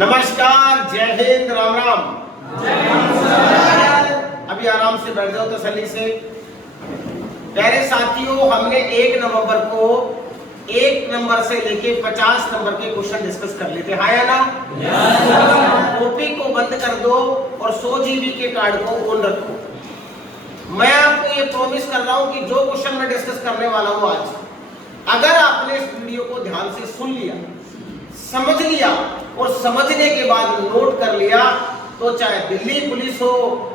नमस्कार, जय हिंद, राम राम। अभी आराम से बैठ जाओ तसल्ली से। प्यारे साथियों, हमने 1 नवंबर को 1 नंबर से लेके 50 नंबर के क्वेश्चन डिस्कस कर लेते हैं, हाँ या ना? कॉपी को बंद कर दो और 100 GB के कार्ड को ऑन रखो। मैं आपको ये प्रॉमिस कर रहा हूं कि जो क्वेश्चन मैं डिस्कस करने वाला हूं आज, अगर आपने इस वीडियो को ध्यान से सुन लिया, समझ लिया और समझने के बाद नोट कर लिया, तो चाहे दिल्ली पुलिस हो,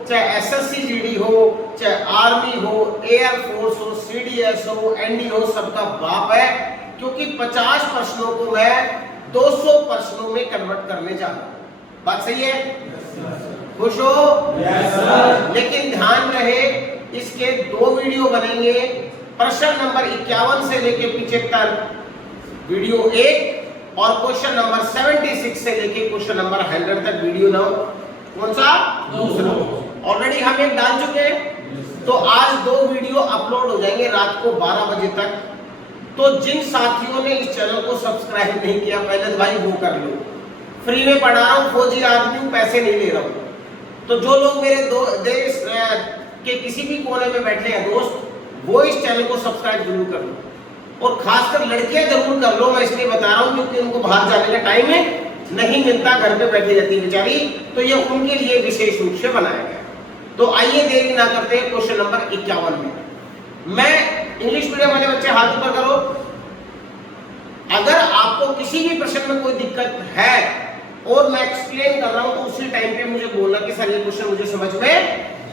चाहे SSC GD हो, चाहे आर्मी हो, एयर फोर्स हो, CDS हो, ND हो, सबका बाप है। क्योंकि 50 प्रश्नों को मैं 200 प्रश्नों में कन्वर्ट करने जा रहा हूं। बात सही है? खुश हो? लेकिन ध्यान रहे, इसके 2 वीडियो बनेंगे। प्रश्न नंबर 51 से लेके 75 वीडियो 1 और क्वेश्चन नंबर 76 से लेके क्वेश्चन नंबर 100 तक वीडियो ना हो। कौन सा? दूसरा। ऑलरेडी हम एक डाल चुके हैं, तो आज 2 वीडियो अपलोड हो जाएंगे रात को 12 बजे तक। तो जिन साथियों ने इस चैनल को सब्सक्राइब नहीं किया, पहले तो भाई वो कर लो। फ्री में पढ़ा रहा हूँ, फौजी आदमी हूँ, पैसे नहीं ले रहा हूँ। तो जो लोग मेरे देश के किसी भी कोने में बैठे हैं दोस्त, वो इस चैनल को सब्सक्राइब जरूर कर लो। और खासकर लड़कियां जरूर कर लो। मैं इसलिए बता रहा हूं क्योंकि उनको बाहर जाने का टाइम नहीं मिलता, घर पे बैठी रहती है बेचारी, तो ये उनके लिए विशेष रूप से बनाया गया। तो आइए देरी ना करते हैं क्वेश्चन नंबर 51 में। मैं इंग्लिश मीडियम वाले बच्चे हाथ ऊपर करो। अगर आपको किसी भी प्रश्न में कोई दिक्कत है और मैं एक्सप्लेन कर रहा हूं, तो उसी टाइम पे मुझे बोलना कि सर ये क्वेश्चन मुझे समझ में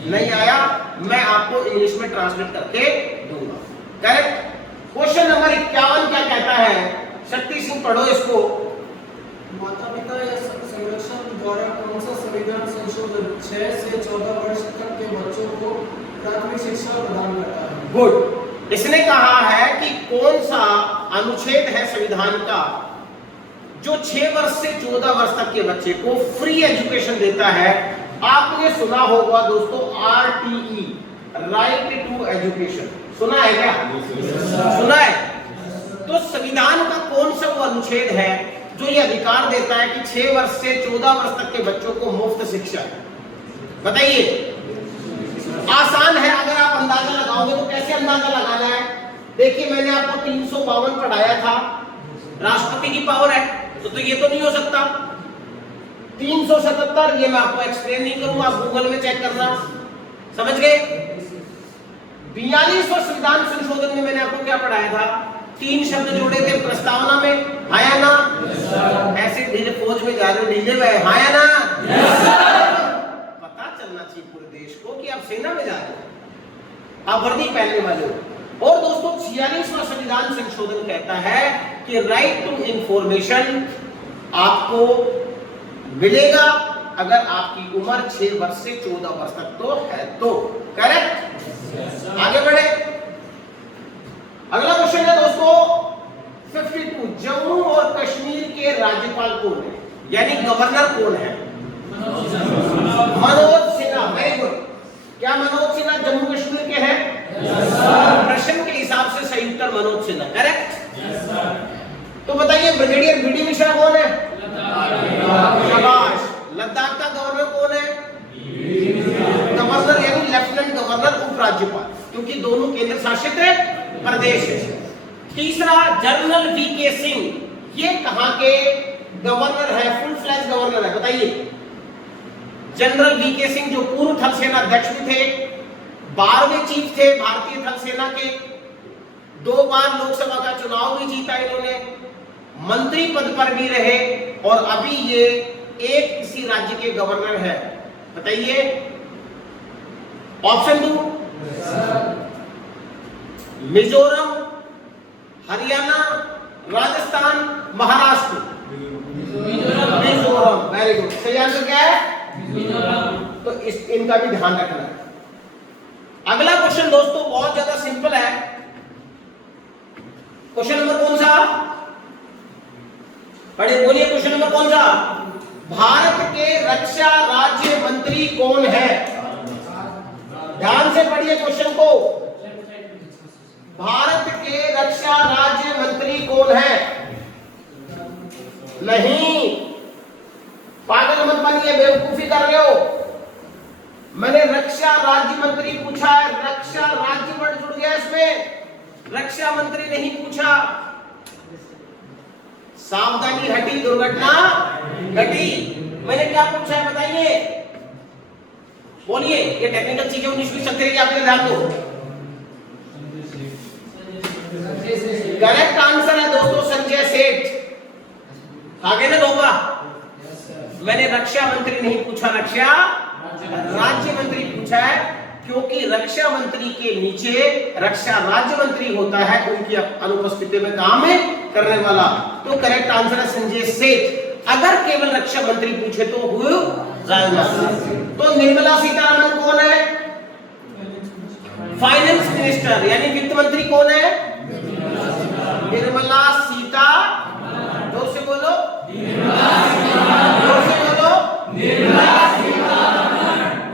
नहीं आया, मैं आपको इंग्लिश में ट्रांसलेट करके दूंगा। करेक्ट? क्वेश्चन नंबर 51 क्या कहता है? शक्ति सिंह पढ़ो इसको। माता पिता या संरक्षण द्वारा कौन सा संविधान संशोधन 6 से 14 वर्ष तक के बच्चों को प्राथमिक शिक्षा प्रदान करता है? गुड। इसने कहा है कि कौन सा अनुच्छेद है संविधान का जो 6 वर्ष से 14 वर्ष तक के बच्चे को फ्री एजुकेशन देता है। आपने सुना होगा दोस्तों, RTE, राइट टू एजुकेशन। सुना है क्या? सुना है? तो संविधान का कौन सा वो अनुच्छेद है जो ये अधिकार देता है कि 6 वर्ष से 14 वर्ष तक के बच्चों को मुफ्त शिक्षा है? बताइए। आसान है, अगर आप अंदाजा लगाओगे तो कैसे अंदाजा लगाना है? देखिए, मैंने आपको 352 पढ़ाया था, राष्ट्रपति की पावर है, तो ये तो नहीं हो सकता। 377 ये मैं आपको एक्सप्लेन नहीं करूंगा, आप गूगल में चेक करना। समझ गए? 42वां संविधान संशोधन में मैंने आपको क्या पढ़ाया था? 3 शब्द जोड़े थे प्रस्तावना में, हाँ या ना? ऐसे ढीले फौज में जा रहे हो, ढीले में, हाँ या ना? पता चलना चाहिए पूरे देश को कि आप सेना में जा रहे हो, आप वर्दी पहनने वाले हो। और दोस्तों, 46वां संविधान संशोधन कहता है कि राइट टू इंफॉर्मेशन आपको मिलेगा अगर आपकी उम्र 6 वर्ष से 14 वर्ष तक तो है तो। करेक्ट? आगे बढ़े। अगला क्वेश्चन है दोस्तों 52। जम्मू और कश्मीर के राज्यपाल कौन है, यानी गवर्नर कौन है? मनोज सिन्हा। Very good. क्या मनोज सिन्हा जम्मू कश्मीर के हैं? प्रश्न के हिसाब से सही उत्तर मनोज सिन्हा। करेक्ट? तो बताइए, ब्रिगेडियर BD मिश्रा कौन है? शाबाश। लद्दाख का गवर्नर कौन है? गवर्नर यानी लेफ्टिनेंट गवर्नर, उपराज्यपाल, क्योंकि दोनों केंद्र शासित प्रदेश है। तीसरा, जनरल VK सिंह, ये कहां के गवर्नर है? फुल फ्लैश गवर्नर है, बताइए। जनरल VK सिंह जो पूर्व थल सेना अध्यक्ष भी थे, 12वें चीफ थे भारतीय थल सेना के, 2 बार लोकसभा का चुनाव भी जीता इन्होंने, मंत्री पद पर भी रहे, और अभी ये एक किसी राज्य के गवर्नर है। बताइए। ऑप्शन दो? मिजोरम, हरियाणा, राजस्थान, महाराष्ट्र। मिजोरम। Very good. सही आंसर क्या है? तो इनका भी ध्यान रखना है। अगला क्वेश्चन दोस्तों बहुत ज्यादा सिंपल है। क्वेश्चन नंबर कौन सा? पढ़े, बोलिए। क्वेश्चन नंबर कौन सा? भारत के रक्षा राज्य मंत्री कौन है? ध्यान से पढ़िए क्वेश्चन को। भारत के रक्षा राज्य मंत्री कौन है? नहीं, पागल मत बनिए, बेवकूफी कर रहे हो। मैंने रक्षा राज्य मंत्री पूछा है, रक्षा राज्य वर्ड जुड़ गया इसमें, रक्षा मंत्री नहीं पूछा। सावधानी हटी, दुर्घटना घटी। मैंने क्या पूछा है बताइए, बोलिए। ये टेक्निकल चीजें 19वीं चलती रहेगी, आपने ध्यान दो। करेक्ट आंसर है दोस्तों संजय सेठ। आगे ना होगा। मैंने रक्षा मंत्री नहीं पूछा, रक्षा राज्य मंत्री पूछा है, क्योंकि रक्षा मंत्री के नीचे रक्षा राज्य मंत्री होता है, उनकी अनुपस्थिति में काम करने वाला। तो करेक्ट आंसर है संजय सेठ। अगर केवल रक्षा मंत्री पूछे तो तो निर्मला सीतारमण कौन है? फाइनेंस मिनिस्टर, यानी वित्त मंत्री कौन है? निर्मला सीता। जोर से बोलो, जोर से बोलो।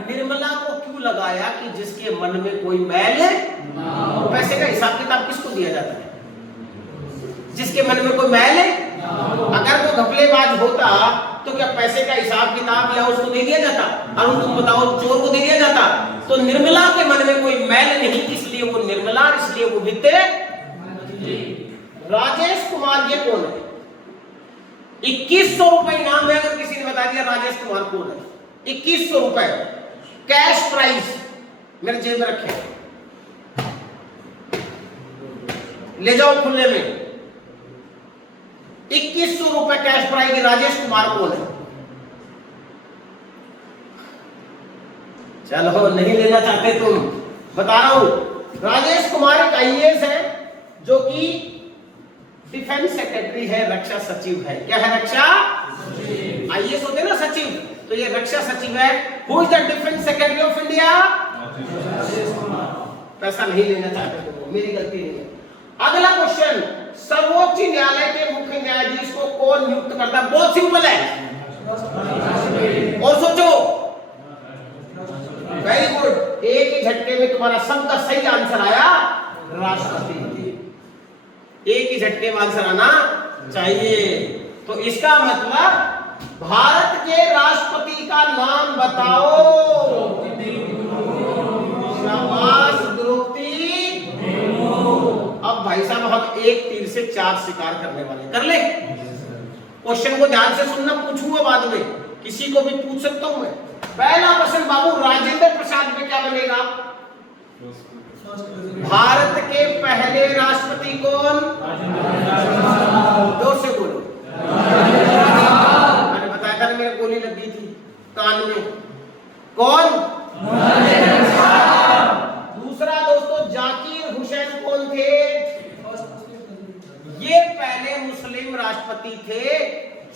निर्मला को क्यों लगाया कि जिसके मन में कोई मैल है। पैसे का हिसाब किताब किसको दिया जाता है? जिसके मन में कोई मैल है। अगर वो घपलेबाज होता तो क्या पैसे का हिसाब किताब या उसको दे दिया जाता, और तुम बताओ चोर को दे दिया जाता? तो निर्मला के मन में कोई मैल नहीं, इसलिए वो निर्मला, इसलिए वो वित्त। राजेश कुमार ये कौन है? 2100 रुपए इनाम है अगर किसी ने बता दिया राजेश कुमार कौन है। 2100 रुपए कैश प्राइज मेरे जेब में रखे, ले जाओ खुले में। 2100 रुपए कैश प्राइज, राजेश कुमार कौन है? चलो नहीं लेना चाहते तुम, बता रहा हूं। राजेश कुमार एक आईएएस है जो कि डिफेंस सेक्रेटरी है, रक्षा सचिव है। क्या है? रक्षा आईएएस होते ना सचिव, तो ये रक्षा सचिव है। Who is the defence secretary of India? पैसा नहीं लेना चाहते तुम, मेरी गलती नहीं है। अगला क्वेश्चन, सर्वोच्च न्यायालय के मुख्य न्यायाधीश को कौन नियुक्त करता है? बहुत सिंपल है, और सोचो। वेरी गुड, एक ही झटके में तुम्हारा सबका सही आंसर आया, राष्ट्रपति। एक ही झटके में आंसर आना चाहिए। तो इसका मतलब भारत के राष्ट्रपति का नाम बताओ। शाबाश द्रौपदी। अब भाई साहब हम एक तीर से 4 शिकार करने वाले, कर ले। क्वेश्चन को ध्यान से सुनना, पूछूंगा बाद में, किसी को भी पूछ सकता हूं मैं। पहला प्रश्न बाबू, राजेंद्र प्रसाद में क्या बनेगा? भारत के पहले राष्ट्रपति कौन? जोर से बोलो। मैंने बताया था ना, मेरे गोली लग गई थी कान में। कौन? दूसरा दोस्तों, जाकिर हुसैन कौन थे? ये पहले मुस्लिम राष्ट्रपति थे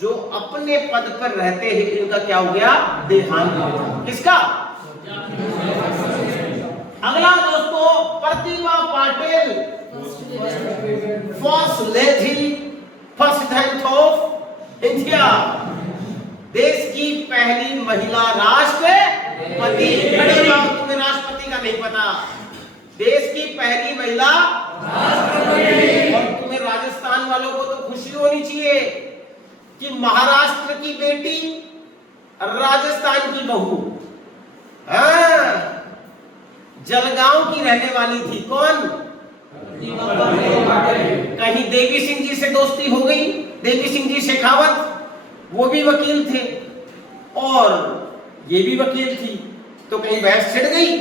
जो अपने पद पर रहते ही इनका क्या हो गया? देहांत। किसका? अगला दोस्तों, Pratibha Patil, first lady, president of India, देश की पहली महिला राष्ट्रपति। तुम्हें राष्ट्रपति का नहीं पता, देश की पहली महिला राष्ट्रपति। और तुम्हें राजस्थान वालों को तो खुशी होनी चाहिए कि महाराष्ट्र की बेटी राजस्थान की बहू, जलगांव की रहने वाली थी। कौन? कहीं देवी सिंह जी से दोस्ती हो गई, देवी सिंह जी शेखावत, वो भी वकील थे और ये भी वकील थी, तो कहीं बहस छिड़ गई,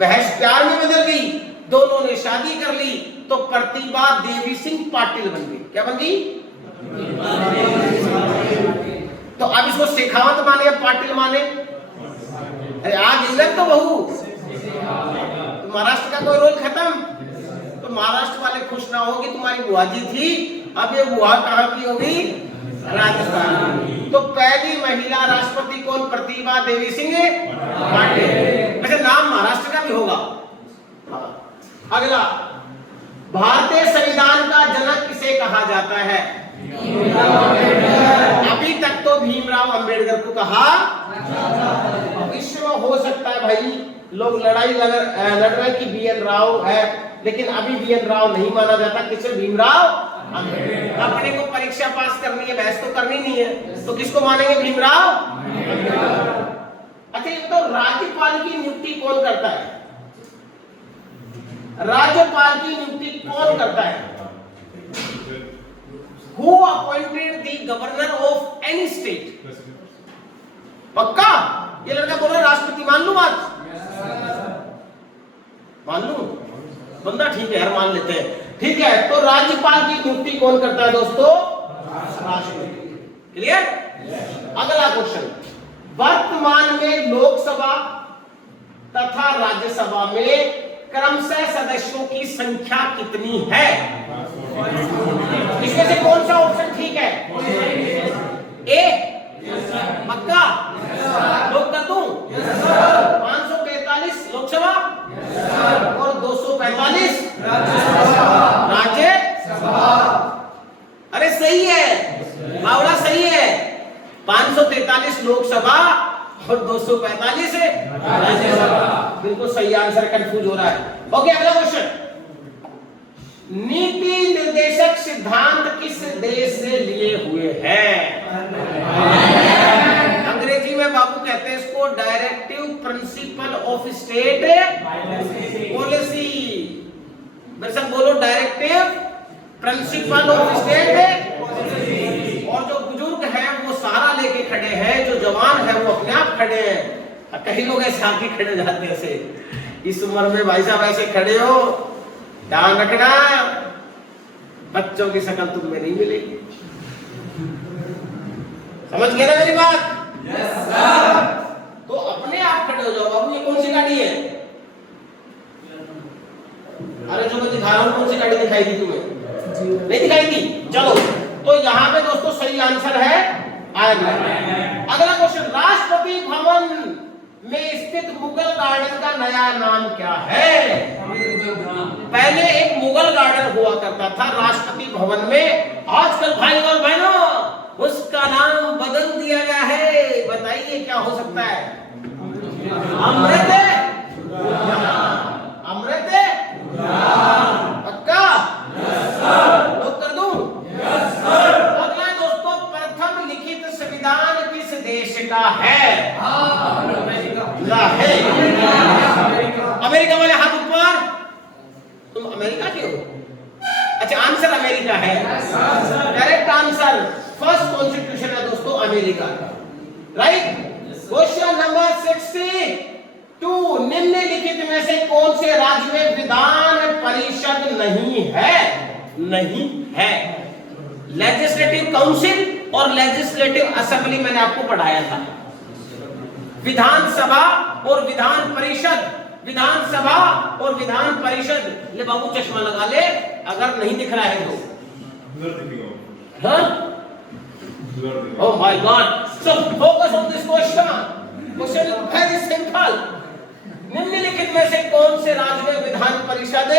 बहस प्यार में बदल गई, दोनों ने शादी कर ली, तो प्रतिभा देवी सिंह पाटिल बन गई। क्या बन गई? तो अब इसको शेखावत माने या पाटिल माने? अरे आज इज्जत तो बहू, तो महाराष्ट्र का कोई रोल खत्म। तो महाराष्ट्र वाले खुश ना हो कि तुम्हारी बुआ जी थी, अब ये बुआ कहां की होगी? राजस्थान की। तो पहली महिला राष्ट्रपति कौन? प्रतिभा देवी सिंह पाटिल। अच्छा, नाम महाराष्ट्र का भी होगा। अगला, भारतीय संविधान का जनक किसे कहा जाता है? अभी तक तो भीमराव अंबेडकर को कहा। भविष्य में हो सकता है भाई लोग लड़ाई लड़ रहे हैं कि बीएन राव है, लेकिन अभी बीएन राव नहीं माना जाता। किसे? भीमराव अपने को परीक्षा पास करनी है, बहस तो करनी नहीं है, तो किसको मानेंगे? भीमराव। अच्छा, ये तो राज्यपाल की नियुक्ति कौन करता है? राज्यपाल की नियुक्ति कौन करता है? Who appointed the governor of any state? पक्का? ये लड़का बोल रहा है राष्ट्रपति, मान लूं बात? मान लूं? बंदा ठीक है यार, मान लेते हैं। ठीक है, तो राज्यपाल की नियुक्ति कौन करता है दोस्तों? राष्ट्रपति। क्लियर? अगला क्वेश्चन, वर्तमान में लोकसभा तथा राज्यसभा में क्रमशः सदस्यों की संख्या कितनी है? इसमें से कौन सा ऑप्शन ठीक है? ए? पक्का? लोग कर दूं? 543 लोकसभा और 245 राज्यसभा। अरे सही है, मावड़ा सही है। 543 लोकसभा और 245 राज्यसभा, बिल्कुल सही आंसर। कंफ्यूज हो रहा है। ओके, अगला क्वेश्चन, नीति निर्देशक सिद्धांत किस देश से लिए हुए हैं? अंग्रेजी में बाबू कहते हैं इसको directive principle of state policy. मेरे साथ बोलो, directive principle of state policy. और जो बुजुर्ग हैं वो सारा लेके खड़े हैं, जो जवान है वो अपने आप खड़े हैं। कई लोग ऐसे आके खड़े जाते हैं ऐसे, इस उम्र में भाई साहब ऐसे खड़े हो, ध्यान रखना बच्चों की शक्ल तुम में नहीं मिलेगी। समझ गए ना मेरी बात? Yes sir. तो अपने आप खड़े हो जाओ। बाबू ये कौन सी गाड़ी है? अरे जो मैं दिखा रहा हूं, कौन सी गाड़ी दिखाई दी तुम्हें? नहीं दिखाई दी? चलो, तो यहाँ पे दोस्तों सही आंसर है आयरन मैन। अगला क्वेश्चन, राष्ट्रपति भवन में स्थित मुगल गार्डन का नया नाम क्या है? पहले एक मुगल गार्डन हुआ करता था राष्ट्रपति भवन में, आजकल भाई और बहनों उसका नाम बदल दिया गया है। बताइए क्या हो सकता है? अमृत अमृत पक्का? लोग कर दूं? अगला दोस्तों, प्रथम लिखित संविधान किस देश का है? अमेरिका वाले हाथ ऊपर। तुम अमेरिका के हो? अच्छा, आंसर अमेरिका है। Correct answer. फर्स्ट कॉन्स्टिट्यूशन है दोस्तों अमेरिका का। राइट। क्वेश्चन नंबर 62, निम्नलिखित में से कौन से राज्य में विधान परिषद नहीं है? नहीं है। लेजिस्लेटिव काउंसिल और लेजिस्लेटिव असेंबली मैंने आपको पढ़ाया था। विधानसभा और विधान परिषद, विधानसभा और विधान परिषद। ले बाबू चश्मा लगा ले, अगर नहीं दिख रहा है तो। Oh my God. So focus on this question. Question very simple. निम्नलिखित में से कौन से राज्य में विधान परिषद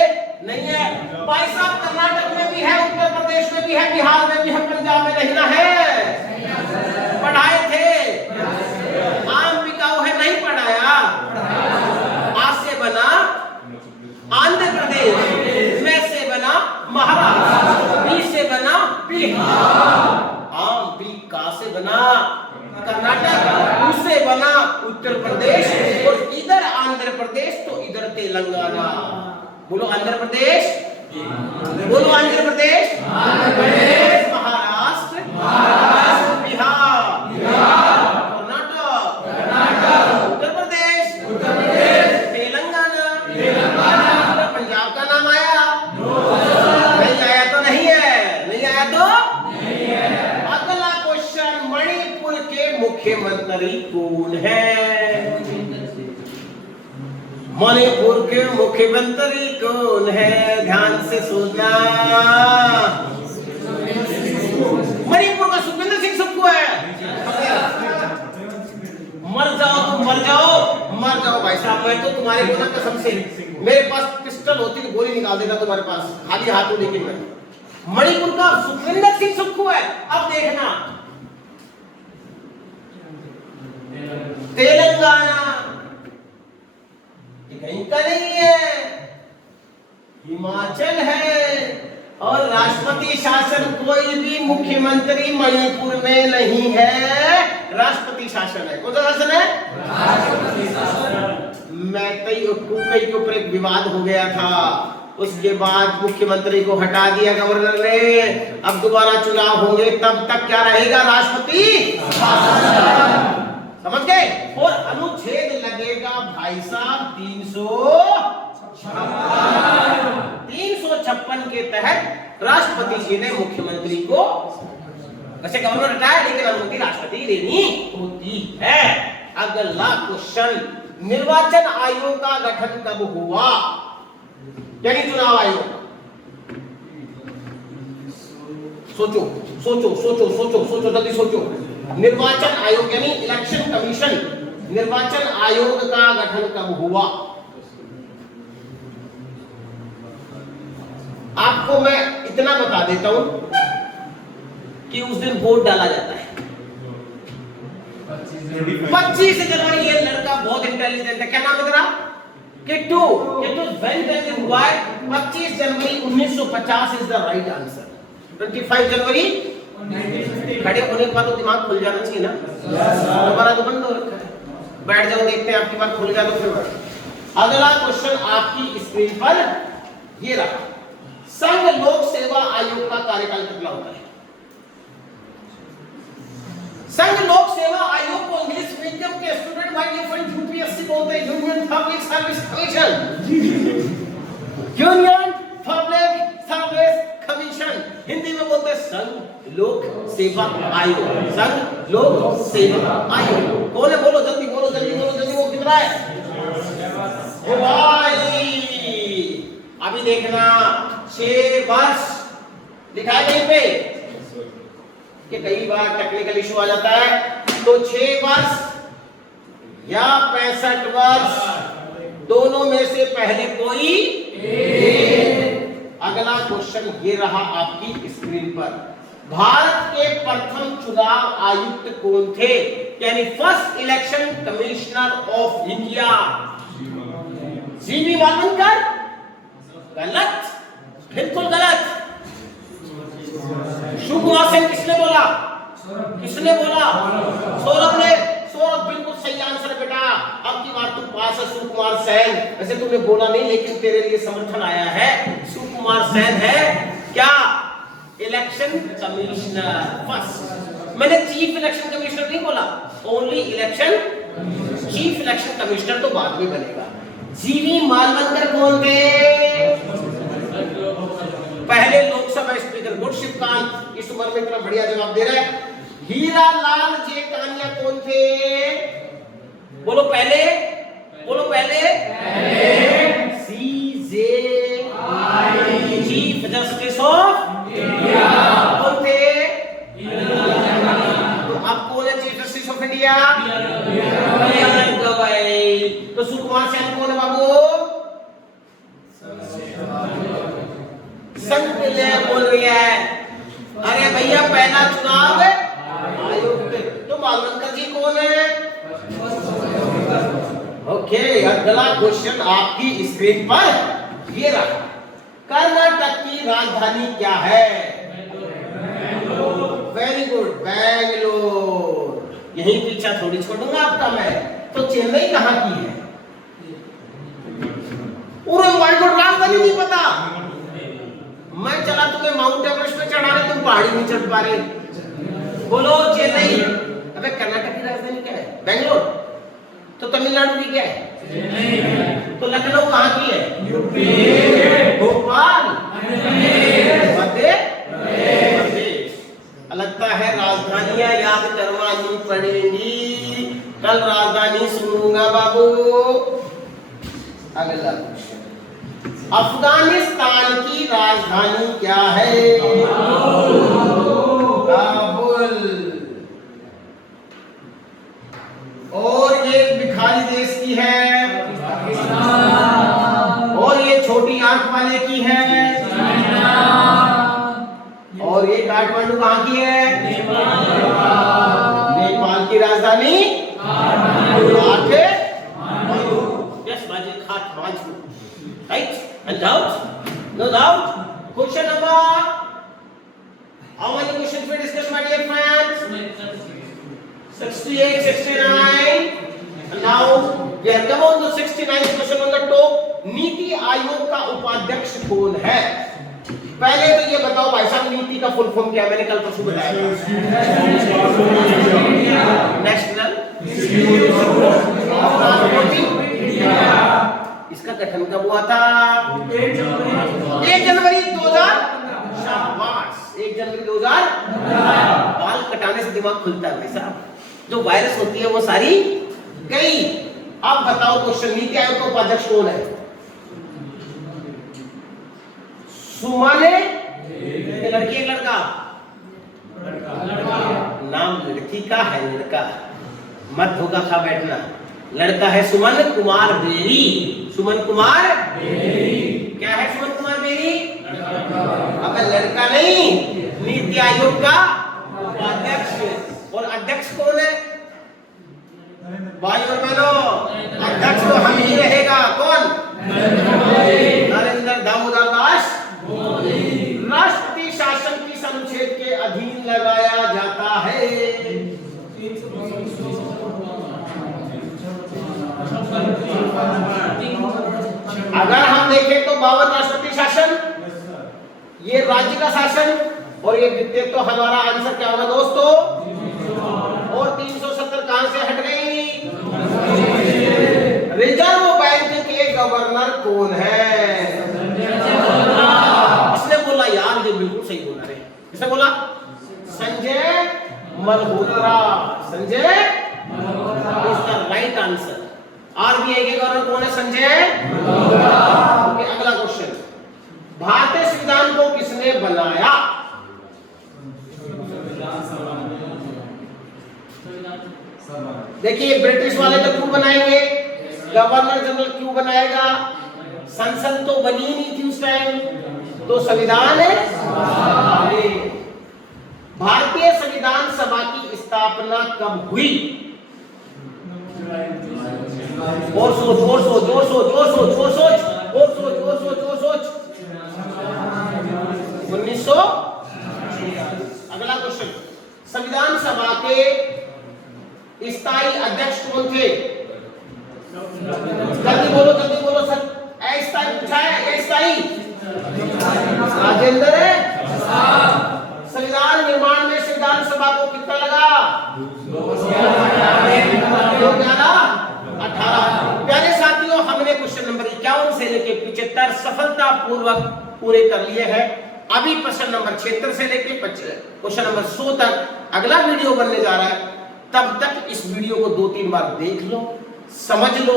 नहीं है? भाई साहब, कर्नाटक में भी है, उत्तर प्रदेश में भी है, बिहार में भी है, पंजाब में नहीं ना है? पढ़ाए थे। आम बिकाऊ है, नहीं पढ़ाया? आज से बना आंध्र प्रदेश, में से बना महाराष्ट्र, बी से बना बिहार, आम बी का से बना कर्नाटक, उससे बना उत्तर प्रदेश, और इधर आंध्र प्रदेश तो इधर तेलंगाना। बोलो आंध्र प्रदेश, बोलो आंध्र प्रदेश, महाराष्ट्र, बिहार, कर्नाटक, उत्तर प्रदेश, तेलंगाना, पंजाब का नाम आया? नहीं आया तो नहीं है, नहीं आया तो नहीं है। अगला क्वेश्चन, मणिपुर के मुख्यमंत्री कौन है? मणिपुर के मुख्यमंत्री कौन है? ध्यान से सुनना। मणिपुर का सुखविंदर सिंह सबको है। मर जाओ तुम, मर जाओ, मर जाओ भाई साहब। मैं तो तुम्हारे को ना कसम से, मेरे पास पिस्टल होती तो गोली निकाल देता तुम्हारे पास, खाली हाथ हूं। लेकिन मैं मणिपुर का सुखविंदर सिंह सबको है। अब देखना, तेलंगाना कहीं का नहीं है, हिमाचल है, और राष्ट्रपति शासन कोई भी मुख्यमंत्री मणिपुर में नहीं है, राष्ट्रपति शासन है। कौन सा शासन है? राष्ट्रपति शासन। मैतई और कुकई के ऊपर एक विवाद हो गया था, उसके बाद मुख्यमंत्री को हटा दिया गवर्नर ने। अब दोबारा चुनाव होंगे, तब तक क्या रहेगा? राष्ट्रपति शासन। समझ गए? और अनुच्छेद लगेगा भाई साहब 356 के तहत राष्ट्रपति जी ने मुख्यमंत्री को, वैसे गवर्नर हटाया लेकिन अनुमति राष्ट्रपति देनी होती है। अगला क्वेश्चन, निर्वाचन आयोग का गठन कब हुआ? यानी चुनाव आयोग। सोचो सोचो सोचो सोचो सोचो, जल्दी सोचो। निर्वाचन आयोग यानी इलेक्शन कमीशन, निर्वाचन आयोग का गठन कब हुआ? आपको मैं इतना बता देता हूं कि उस दिन वोट डाला जाता है 25 जनवरी। ये लड़का बहुत इंटेलिजेंट है, क्या नाम है तेरा? किट्टू। किट्टू वेरी इंटेलिजेंट हुआ है। 25 जनवरी 1950 इज द राइट आंसर। 25 जनवरी खड़े होने के बाद तो दिमाग खुल जाना चाहिए ना। दोबारा तो बंद हो रखा है, बैठ जाओ, देखते हैं आपकी बात खुल गया तो फिर। अगला क्वेश्चन आपकी स्क्रीन पर ये रहा, संघ लोक सेवा आयोग का कार्यकाल कितना होता है? संघ लोक सेवा आयोग को इंग्लिश मीडियम के स्टूडेंट बाय डिफरेंट यूपीएससी बोलते हैं, union public service commission. Union public service commission Hindi में बोलते हैं संघ लोक सेवा आयोग। संघ लोक सेवा आयोग कौन है? बोलो जल्दी, बोलो जल्दी, बोलो जल्दी। वो कितना है? ओ भाई अभी देखना, 6 वर्ष लिखा है कहीं पे कि कई बार टेक्निकल इशू आ जाता है, तो 6 वर्ष या 65 वर्ष, दोनों में से पहले कोई। अगला क्वेश्चन ये रहा आपकी स्क्रीन पर, भारत के प्रथम चुनाव आयुक्त कौन थे? यानी first election commissioner of India. जीवी मालवणकर? गलत, बिल्कुल गलत। शिव कुमार सेन किसने बोला? किसने बोला? सौरभ ने। सौरभ बिल्कुल सही आंसर बेटा, अब की बार तू पास है। शिव कुमार सेन, वैसे तूने बोला नहीं लेकिन तेरे लिए समर्थन आया है। शिव कुमार सेन है क्या? Election commissioner first. मैंने चीफ इलेक्शन कमिश्नर नहीं बोला, only election, chief election commissioner तो बाद में बनेगा। जीवी मालवणकर कौन थे? पहले लोकसभा स्पीकर। गुड शिवकांत, इस उम्र में इतना बढ़िया जवाब दे रहा है। हीरा लाल जे कानिया कौन थे? बोलो पहले, बोलो पहले। सीजे चीफ जस्टिस ऑफ इंडिया कौन थे? तो अब कौन है चीफ जस्टिस ऑफ इंडिया? तो सुकुमार सेन कौन है बाबू? संघ बोल रही है। अरे भैया पहला चुनाव आयोग, तो मालवणकर जी कौन है? ओके, अगला क्वेश्चन आपकी स्क्रीन पर ये रहा, कर्नाटक की राजधानी क्या है? Very good, Bangalore. यही पीछा थोड़ी छोड़ूंगा आपका मैं। तो चेन्नई कहाँ की है? राजधानी नहीं पता? मैं चला तुम्हें माउंट एवरेस्ट पे चढ़ाने, तुम पहाड़ी नहीं चढ़ पा रहे। बोलो चेन्नई। अबे कर्नाटक की राजधानी क्या है? बैंगलोर। तो तमिलनाडु की क्या है? चेन्नई। तो लखनऊ कहाँ की है? यूपी। भोपाल मध्य प्रदेश। लगता है राजधानियां याद करवानी पड़ेंगी, कल राजधानी सुनूंगा बाबू। अगला अफगानिस्तान की राजधानी क्या है? काबुल। और ये भिखारी देश की है, और ये छोटी आंख वाले की है, और ये काठमांडू कहाँ की है? नेपाल की राजधानी काठमांडू। यस बाजी, Kathmandu. Right? And doubt? No doubt? Question number how many? 68, 69. Now we are come on the 69th question on the top. NITI Aayog का उपाध्यक्ष कौन है? पहले तो ये बताओ भाई साहब, नीति का फुल फॉर्म क्या है? मैंने कल परसों बताया था। नेशनल इसका गठन कब हुआ था? 1 जनवरी 2000। शाबाश, 1 जनवरी 2000। बाल कटाने से दिमाग खुलता है भाई साहब। जो वायरस होती है वो सारी गई। अब बताओ क्वेश्चन, नीति आयोग का उपाध्यक्ष कौन है? सुमन, लड़की है लड़का? नाम लड़की का है, लड़का मत धोखा खा बैठना। लड़का है सुमन कुमार बेरी। सुमन कुमार बेरी क्या है? सुमन कुमार बेरी अब लड़का नहीं, नीति आयोग का उपाध्यक्ष। और अध्यक्ष कौन है भाई और बहनों? अध्यक्ष तो हम ही रहेगा। कौन? नरेंद्र दामोदर दास मोदी। राष्ट्रपति शासन किस अनुच्छेद के अधीन लगाया जाता है? अगर हम देखें तो 52 राष्ट्रपति शासन, ये राज्य का शासन, और ये द्वितीय। तो हमारा आंसर क्या होगा दोस्तों? और 370 कहां से हट गई? रिजर्व बैंक के गवर्नर कौन है? इसने बोला यार, ये बिल्कुल सही बोला रे। किसने बोला? Sanjay Malhotra. Sanjay Malhotra is the right answer. RBI के गवर्नर कौन है? संजय मल्होत्रा। अगला क्वेश्चन, भारतीय संविधान को किसने बनाया? देखिए, ब्रिटिश वाले तो क्यों बनाएंगे? गवर्नर जनरल क्यों बनाएगा? संसद तो बनी नहीं थी उस टाइम, तो संविधान है। भारतीय संविधान सभा की स्थापना कब हुई? और सोच, और सोच, और सोच, और सोच, और सोच, और सोच, और सोच, और सोच। 1900। अगला क्वेश्चन, संविधान सभा के स्थायी अध्यक्ष कौन थे? जल्दी बोलो सर। अस्थायी पूछा है, अस्थायी राजेंद्र है। संविधान निर्माण में संविधान सभा को कितना लगा? 2018। प्यारे साथियों, हमने क्वेश्चन नंबर 51 से लेके 75 सफलतापूर्वक पूरे कर लिए हैं। अभी प्रश्न नंबर 76 से लेके क्वेश्चन नंबर 100 तक अगला वीडियो बनने जा रहा है। तब तक इस वीडियो को 2-3 बार देख लो, समझ लो,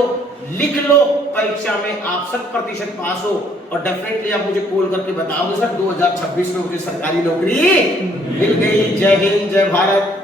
लिख लो। परीक्षा में आप 100% पास हो। और डेफिनेटली आप मुझे कॉल करके बताओगे सर 2026 में मुझे सरकारी नौकरी मिल गई। जय हिंद, जय भारत।